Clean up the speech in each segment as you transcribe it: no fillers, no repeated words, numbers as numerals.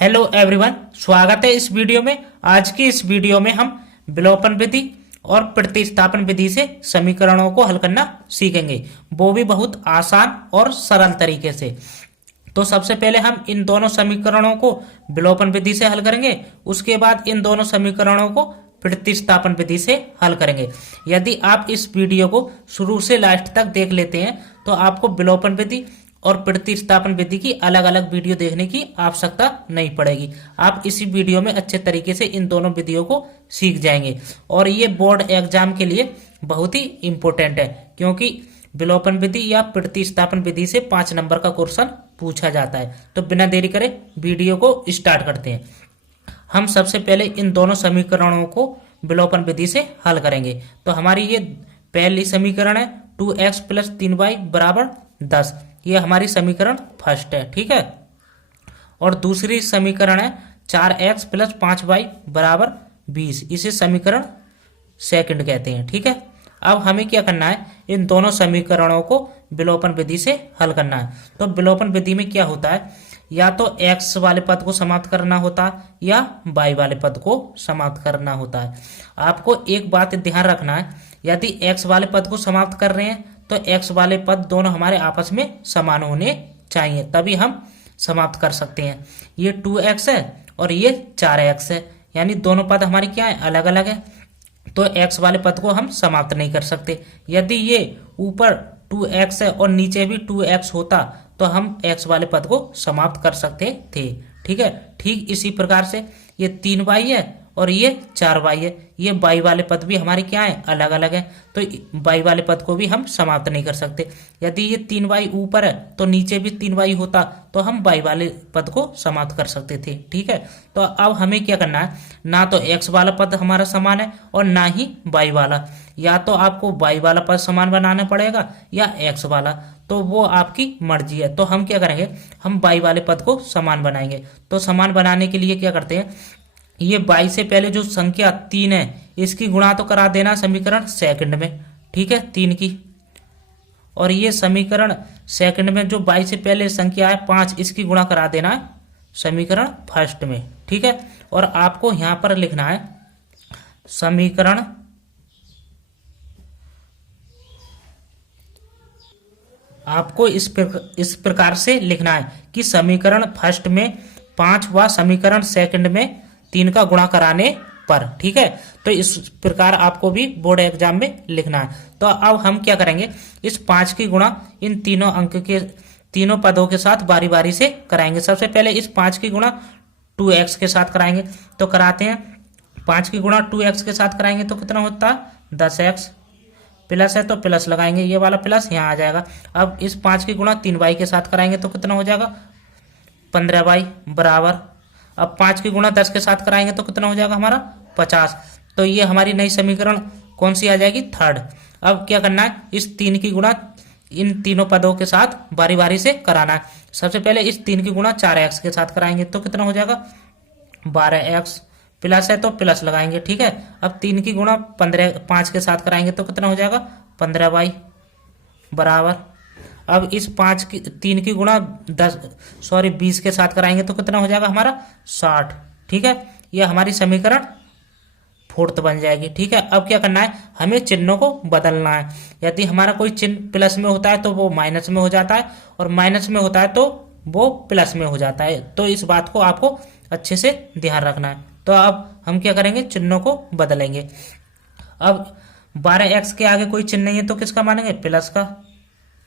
Hello everyone, स्वागत है इस वीडियो में। आज की इस वीडियो में हम विलोपन विधि और प्रतिस्थापन विधि से समीकरणों को हल करना सीखेंगे, वो भी बहुत आसान और सरल तरीके से। तो सबसे पहले हम इन दोनों समीकरणों को विलोपन विधि से हल करेंगे, उसके बाद इन दोनों समीकरणों को प्रतिस्थापन विधि से हल करेंगे। यदि आप इस वीडियो को शुरू से लास्ट तक देख लेते हैं तो आपको विलोपन विधि और प्रतिस्थापन विधि की अलग अलग वीडियो देखने की आवश्यकता नहीं पड़ेगी। आप इसी वीडियो में अच्छे तरीके से इन दोनों विधियों को सीख जाएंगे और ये बोर्ड एग्जाम के लिए बहुत ही इंपॉर्टेंट है, क्योंकि विलोपन विधि या प्रतिस्थापन विधि से 5 नंबर का क्वेश्चन पूछा जाता है। तो बिना देरी करे वीडियो को स्टार्ट करते हैं। हम सबसे पहले इन दोनों समीकरणों को विलोपन विधि से हल करेंगे। तो हमारी ये पहली समीकरण है 2x + 3y = 10। ये हमारी समीकरण फर्स्ट है, ठीक है। और दूसरी समीकरण है 4x + 5y = 20। इसे समीकरण सेकंड कहते हैं, ठीक है। अब हमें क्या करना है, इन दोनों समीकरणों को विलोपन विधि से हल करना है। तो विलोपन विधि में क्या होता है, या तो x वाले पद को समाप्त करना होता है या y वाले पद को समाप्त करना होता है। आपको एक बात ध्यान रखना है, यदि x वाले पद को समाप्त कर रहे हैं तो x वाले पद दोनों हमारे आपस में समान होने चाहिए, तभी हम समाप्त कर सकते हैं। ये 2x है और ये 4x है, यानी दोनों पद हमारे क्या है, अलग अलग है। तो x वाले पद को हम समाप्त नहीं कर सकते। यदि ये ऊपर 2x है और नीचे भी 2x होता तो हम x वाले पद को समाप्त कर सकते थे, ठीक है। ठीक इसी प्रकार से ये 3y है और ये 4y है। ये y वाले पद भी हमारे क्या है, अलग अलग है, तो y वाले पद को भी हम समाप्त नहीं कर सकते। यदि ये 3y ऊपर है तो नीचे भी 3y होता तो हम y वाले पद को समाप्त कर सकते थे, ठीक है। तो अब हमें क्या करना है, ना तो x वाला पद हमारा समान है और ना ही y वाला। या तो आपको y वाला पद समान बनाना पड़ेगा या x वाला, तो वो आपकी मर्जी है। तो हम क्या करेंगे, हम y वाले पद को समान बनाएंगे। तो समान बनाने के लिए क्या करते हैं, ये 22 से पहले जो संख्या 3 है इसकी गुणा तो करा देना समीकरण सेकंड में, ठीक है, 3 की। और ये समीकरण सेकंड में जो 22 से पहले संख्या है 5, इसकी गुणा करा देना है समीकरण फर्स्ट में, ठीक है। और आपको यहां पर लिखना है समीकरण आपको इस प्रकार से लिखना है कि समीकरण फर्स्ट में 5 व समीकरण सेकंड में 3 का गुणा कराने पर, ठीक है। तो इस प्रकार आपको भी बोर्ड एग्जाम में लिखना है। तो अब हम क्या करेंगे, इस 5 की गुणा इन तीनों अंक के तीनों पदों के साथ बारी बारी से कराएंगे। सबसे पहले इस 5 की गुणा 2x के साथ कराएंगे। तो कराते हैं, 5 की गुणा 2x के साथ कराएंगे तो कितना होता है, 10x। प्लस है तो प्लस लगाएंगे, ये वाला प्लस यहाँ आ जाएगा। अब इस 5 की गुणा 3y के साथ कराएंगे तो कितना हो जाएगा, 15y बराबर। अब 5 की गुणा 10 के साथ कराएंगे तो कितना हो जाएगा हमारा, 50। तो ये हमारी नई समीकरण कौन सी आ जाएगी, थर्ड। अब क्या करना है, इस 3 की गुणा इन तीनों पदों के साथ बारी बारी से कराना है। सबसे पहले इस 3 की गुणा 4x के साथ कराएंगे तो कितना हो जाएगा, 12x। प्लस है तो प्लस लगाएंगे, ठीक है। अब 3 की गुणा 5 के साथ कराएंगे तो कितना हो जाएगा, 15y बराबर। अब इस 3 की गुणा 20 के साथ कराएंगे तो कितना हो जाएगा हमारा, 60, ठीक है। यह हमारी समीकरण फोर्थ बन जाएगी, ठीक है। अब क्या करना है, हमें चिन्हों को बदलना है। यदि हमारा कोई चिन्ह प्लस में होता है तो वो माइनस में हो जाता है, और माइनस में होता है तो वो प्लस में हो जाता है। तो इस बात को आपको अच्छे से ध्यान रखना है। तो अब हम क्या करेंगे, चिन्हों को बदलेंगे। अब 12x के आगे कोई चिन्ह नहीं है तो किसका मानेंगे, प्लस का,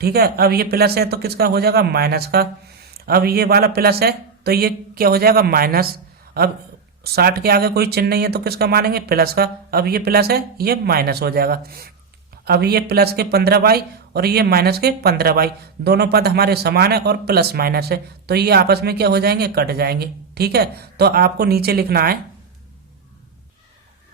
ठीक है। अब ये प्लस है तो किसका हो जाएगा, माइनस का। अब ये वाला प्लस है तो ये क्या हो जाएगा, माइनस। अब 60 के आगे कोई चिन्ह नहीं है तो किसका मानेंगे, प्लस का। अब ये प्लस है, ये माइनस हो जाएगा। अब ये प्लस के 15y और ये माइनस के 15y, दोनों पद हमारे समान है और प्लस माइनस है, तो ये आपस में क्या हो जाएंगे, कट जाएंगे, ठीक है। तो आपको नीचे लिखना है,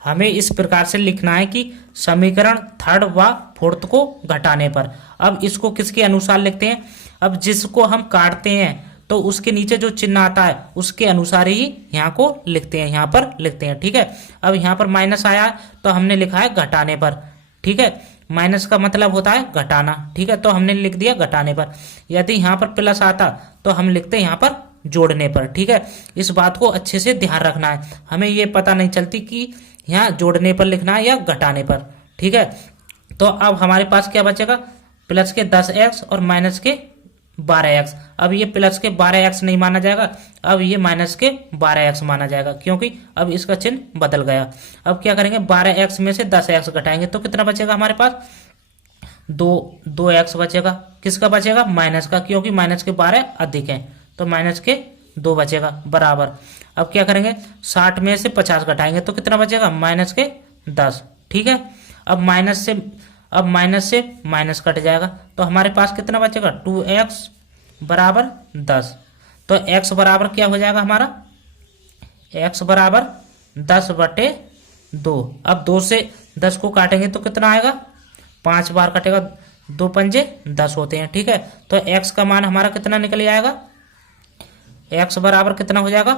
हमें इस प्रकार से लिखना है कि समीकरण थर्ड व फोर्थ को घटाने पर। अब इसको किसके अनुसार लिखते हैं, अब जिसको हम काटते हैं तो उसके नीचे जो चिन्ह आता है उसके अनुसार ही यहाँ को लिखते हैं, यहाँ पर लिखते हैं, ठीक है। अब यहाँ पर माइनस आया तो हमने लिखा है घटाने पर, ठीक है। माइनस का मतलब होता है घटाना, ठीक है। तो हमने लिख दिया घटाने पर। यदि यहाँ पर प्लस आता तो हम लिखते यहाँ पर जोड़ने पर। ठीक है, इस बात को अच्छे से ध्यान रखना है, हमें ये पता नहीं चलती कि यहाँ जोड़ने पर लिखना है या घटाने पर। ठीक है, तो अब हमारे पास क्या बचेगा, प्लस के 10x और माइनस के 12x। अब ये प्लस के 12x नहीं माना जाएगा, अब ये माइनस के 12x माना जाएगा, क्योंकि अब इसका चिन्ह बदल गया। अब क्या करेंगे, 12x में से 10x घटाएंगे तो कितना बचेगा हमारे पास, 2x बचेगा। किसका बचेगा, माइनस का, क्योंकि माइनस के 12 अधिक है, तो माइनस के 2 बचेगा बराबर। अब क्या करेंगे, 60 में से 50 घटाएंगे तो कितना बचेगा, माइनस के 10। ठीक है, अब माइनस से माइनस कट जाएगा तो हमारे पास कितना बचेगा, 2x बराबर 10। तो x बराबर क्या हो जाएगा हमारा, x बराबर 10/2। अब 2 से 10 को काटेंगे तो कितना आएगा, 5 बार कटेगा, 2 पंजे 10 होते हैं। ठीक है, तो x का मान हमारा कितना निकल आएगा, x बराबर कितना हो जाएगा,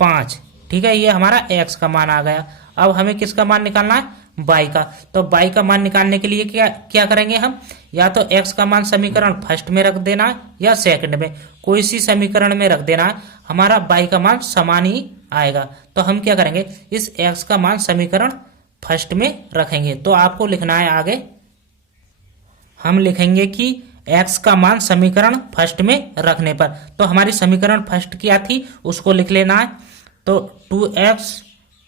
5। ठीक है, ये हमारा x का मान आ गया। अब हमें किसका मान निकालना है, y का। तो y का मान निकालने के लिए क्या करेंगे हम, या तो x का मान समीकरण फर्स्ट में रख देना है या सेकंड में, कोई सी समीकरण में रख देना है, हमारा y का मान समान ही आएगा। तो हम क्या करेंगे, इस x का मान समीकरण फर्स्ट में रखेंगे। तो आपको लिखना है आगे, हम लिखेंगे कि x का मान समीकरण फर्स्ट में रखने पर, तो हमारी समीकरण फर्स्ट क्या थी उसको लिख लेना है। तो 2x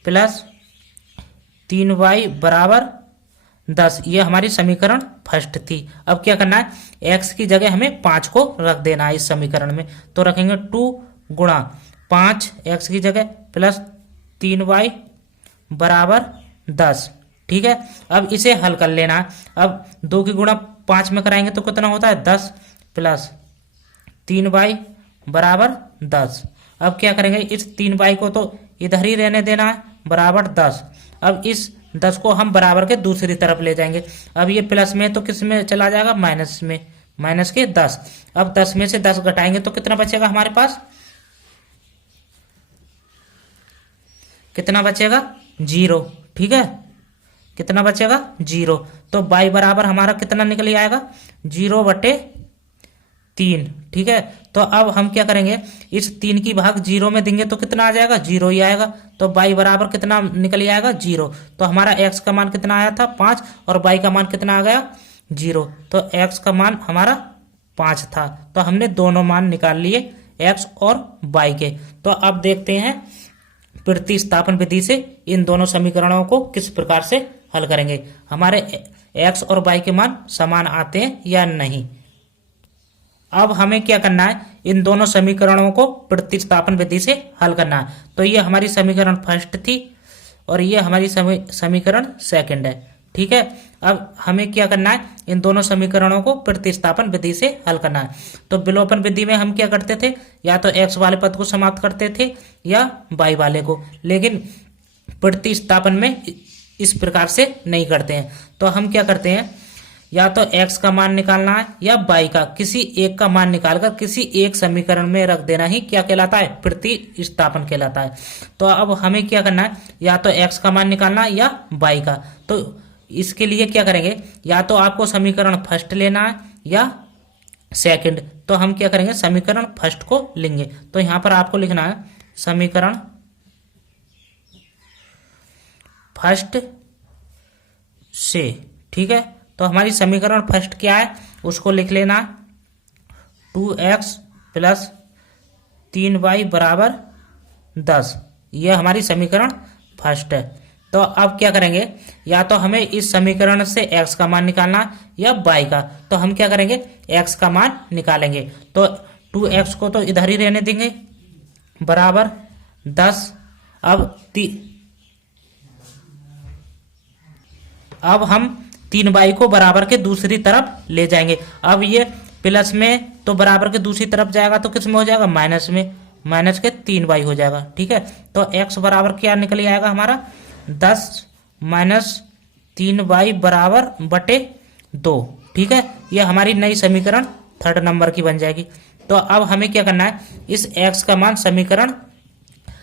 प्लस 3y बराबर 10, ये हमारी समीकरण फर्स्ट थी। अब क्या करना है, x की जगह हमें 5 को रख देना है इस समीकरण में, तो रखेंगे 2 गुणा 5 x की जगह प्लस 3y बराबर 10। ठीक है, अब इसे हल कर लेना है। अब 2 की गुणा 5 में कराएंगे तो कितना होता है, 10 प्लस 3y बराबर 10। अब क्या करेंगे, इस 3y को तो इधर ही रहने देना है बराबर 10। अब इस 10 को हम बराबर के दूसरी तरफ ले जाएंगे। अब ये प्लस में तो किस में चला जाएगा, माइनस में, माइनस के 10। अब 10 में से 10 घटाएंगे तो कितना बचेगा हमारे पास, कितना बचेगा, 0। ठीक है, कितना बचेगा, 0। तो y बराबर हमारा कितना निकल आएगा, 0/3। ठीक है, तो अब हम क्या करेंगे, इस 3 की भाग 0 में देंगे तो कितना आ जाएगा, 0 ही आएगा। तो y बराबर कितना निकल आएगा, 0। तो हमारा x का मान कितना आया था, 5, और y का मान कितना आ गया, 0। तो x का मान हमारा 5 था, तो हमने दोनों मान निकाल लिए x और y के। तो अब देखते हैं प्रतिस्थापन विधि से इन दोनों समीकरणों को किस प्रकार से हल करेंगे, हमारे x और y के मान समान आते हैं या नहीं। अब हमें क्या करना है, इन दोनों समीकरणों को प्रतिस्थापन विधि से हल करना है। तो ये हमारी समीकरण फर्स्ट थी और ये हमारी समीकरण सेकंड है। ठीक है, अब हमें क्या करना है, इन दोनों समीकरणों को प्रतिस्थापन विधि से हल करना है। तो विलोपन विधि में हम क्या करते थे, या तो x वाले पद को समाप्त करते थे या y वाले को, लेकिन प्रतिस्थापन में इस प्रकार से नहीं करते हैं। तो हम क्या करते हैं, या तो x का मान निकालना है या y का, किसी एक का मान निकालकर किसी एक समीकरण में रख देना ही क्या कहलाता है, प्रतिस्थापन कहलाता है। तो अब हमें क्या करना है, या तो x का मान निकालना है या y का। तो इसके लिए क्या करेंगे, या तो आपको समीकरण फर्स्ट लेना है या सेकंड। तो हम क्या करेंगे, समीकरण फर्स्ट को लेंगे। तो यहां पर आपको लिखना है समीकरण फर्स्ट से। ठीक है, तो हमारी समीकरण फर्स्ट क्या है उसको लिख लेना, 2x प्लस 3y बराबर 10, ये हमारी समीकरण फर्स्ट है। तो अब क्या करेंगे, या तो हमें इस समीकरण से x का मान निकालना या y का। तो हम क्या करेंगे, x का मान निकालेंगे। तो 2x को तो इधर ही रहने देंगे बराबर 10। अब हम 3y को बराबर के दूसरी तरफ ले जाएंगे। अब ये प्लस में तो बराबर के दूसरी तरफ जाएगा तो किस में हो जाएगा, माइनस में, माइनस के 3y हो जाएगा। ठीक है, तो x बराबर क्या निकल आएगा हमारा, 10 माइनस 3y बराबर बटे 2। ठीक है, ये हमारी नई समीकरण थर्ड नंबर की बन जाएगी। तो अब हमें क्या करना है, इस x का मान समीकरण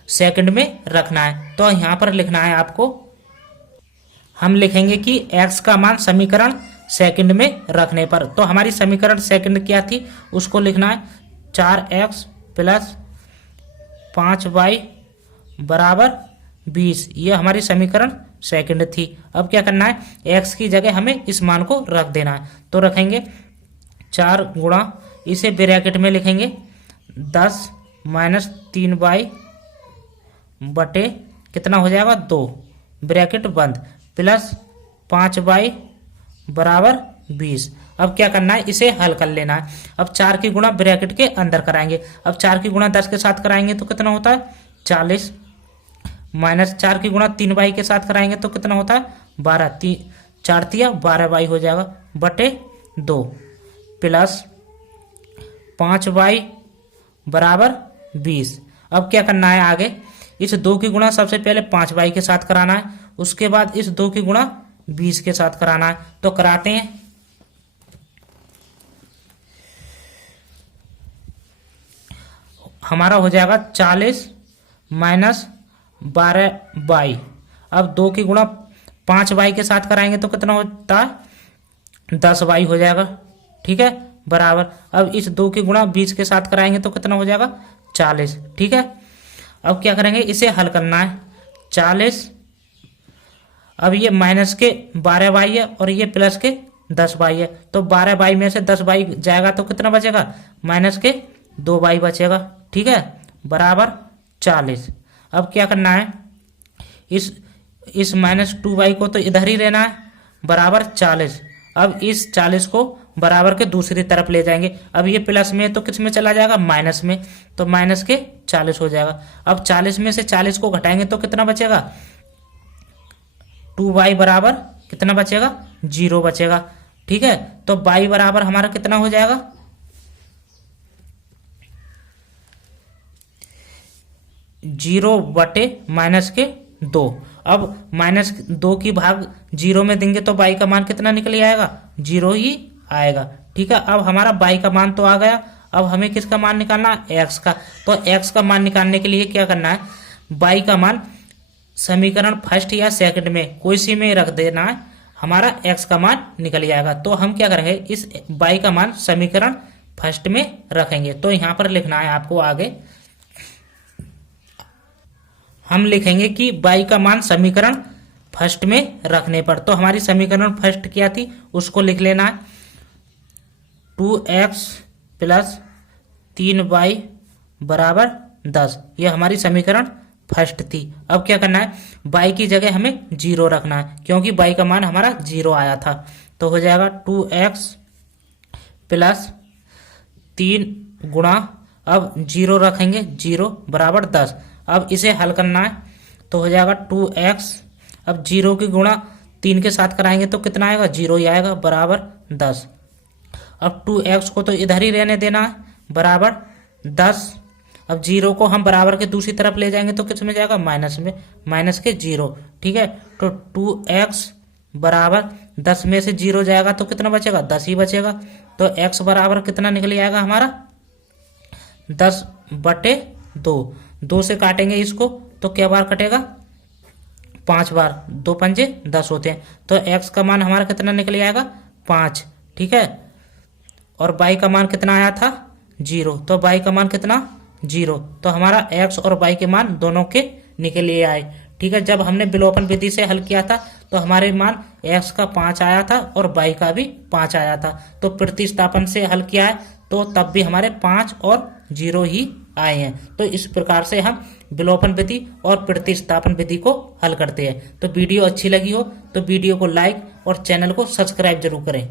सेकंड में रखना है। तो यहाँ पर लिखना है आपको, हम लिखेंगे कि x का मान समीकरण सेकंड में रखने पर। तो हमारी समीकरण सेकंड क्या थी उसको लिखना है, 4x प्लस 5y = 20। ये हमारी समीकरण सेकंड थी। अब क्या करना है, x की जगह हमें इस मान को रख देना है। तो रखेंगे 4 गुणा, इसे ब्रैकेट में लिखेंगे 10 - 3y बटे कितना हो जाएगा 2, ब्रैकेट बंद, प्लस 5y = 20। अब क्या करना है, इसे हल कर लेना है। अब 4 की गुणा ब्रैकेट के अंदर कराएंगे। अब 4 की गुणा 10 के साथ कराएंगे तो कितना होता है 40, माइनस 4 की गुणा 3y के साथ कराएंगे तो कितना होता है 12, 4 तिया 12y हो जाएगा बटे 2, प्लस 5y = 20। अब क्या करना है आगे, इस 2 की गुणा सबसे पहले 5y के साथ कराना है, उसके बाद इस 2 की गुणा 20 के साथ कराना है। तो कराते हैं। हमारा हो जाएगा 40 - 12y। अब 2 की गुणा 5y के साथ कराएंगे तो कितना होता है 10y हो जाएगा, ठीक है, बराबर। अब इस 2 की गुणा 20 के साथ कराएंगे तो कितना हो जाएगा 40, ठीक है। अब क्या करेंगे, इसे हल करना है। 40, अब ये माइनस के 12y है और ये प्लस के 10y है, तो 12y में से 10y जाएगा तो कितना बचेगा, माइनस के 2y बचेगा, ठीक है, बराबर 40। अब क्या करना है, इस -2y को तो इधर ही रहना है, बराबर 40। अब इस 40 को बराबर के दूसरी तरफ ले जाएंगे। अब ये प्लस में तो किस में चला जाएगा, माइनस में, तो माइनस के 40 हो जाएगा। अब 40 में से 40 को घटाएंगे तो कितना बचेगा, 2y बराबर कितना बचेगा 0 बचेगा, ठीक है। तो y बराबर हमारा कितना हो जाएगा 0 बटे -2। अब -2 की भाग 0 में देंगे तो y का मान कितना निकल आएगा, 0 ही आएगा, ठीक है। अब हमारा y का मान तो आ गया। अब हमें किसका मान निकालना है, x का। तो x का मान निकालने के लिए क्या करना है, y का मान समीकरण फर्स्ट या सेकंड में कोई सी में रख देना है, हमारा x का मान निकल जाएगा। तो हम क्या करेंगे, इस y का मान समीकरण फर्स्ट में रखेंगे। तो यहाँ पर लिखना है आपको, आगे हम लिखेंगे कि y का मान समीकरण फर्स्ट में रखने पर। तो हमारी समीकरण फर्स्ट क्या थी उसको लिख लेना है, 2x + 3y = 10। ये हमारी समीकरण फर्स्ट थी। अब क्या करना है, y की जगह हमें 0 रखना है, क्योंकि y का मान हमारा 0 आया था। तो हो जाएगा 2x + 3 गुणा, अब 0 रखेंगे, 0 = 10। अब इसे हल करना है तो हो जाएगा 2x, अब 0 की गुणा 3 के साथ कराएंगे तो कितना आएगा, 0 ही आएगा, बराबर 10। अब 2x को तो इधर ही रहने देना है, बराबर 10। अब 0 को हम बराबर के दूसरी तरफ ले जाएंगे तो किस में जाएगा, माइनस में, माइनस के 0, ठीक है। तो 2x बराबर 10 में से 0 जाएगा तो कितना बचेगा, 10 ही बचेगा। तो x बराबर कितना निकल आएगा हमारा 10 बटे 2। 2 से काटेंगे इसको तो क्या बार कटेगा, 5 बार, 2 पंजे 10 होते हैं। तो x का मान हमारा कितना निकल आएगा 5, ठीक है। और y का मान कितना आया था 0, तो y का मान कितना 0। तो हमारा x और y के मान दोनों के निकले आए, ठीक है। जब हमने विलोपन विधि से हल किया था तो हमारे मान x का 5 आया था और y का भी 5 आया था। तो प्रतिस्थापन से हल किया है तो तब भी हमारे 5 और 0 ही आए हैं। तो इस प्रकार से हम विलोपन विधि और प्रतिस्थापन विधि को हल करते हैं। तो वीडियो अच्छी लगी हो तो वीडियो को लाइक और चैनल को सब्सक्राइब जरूर करें।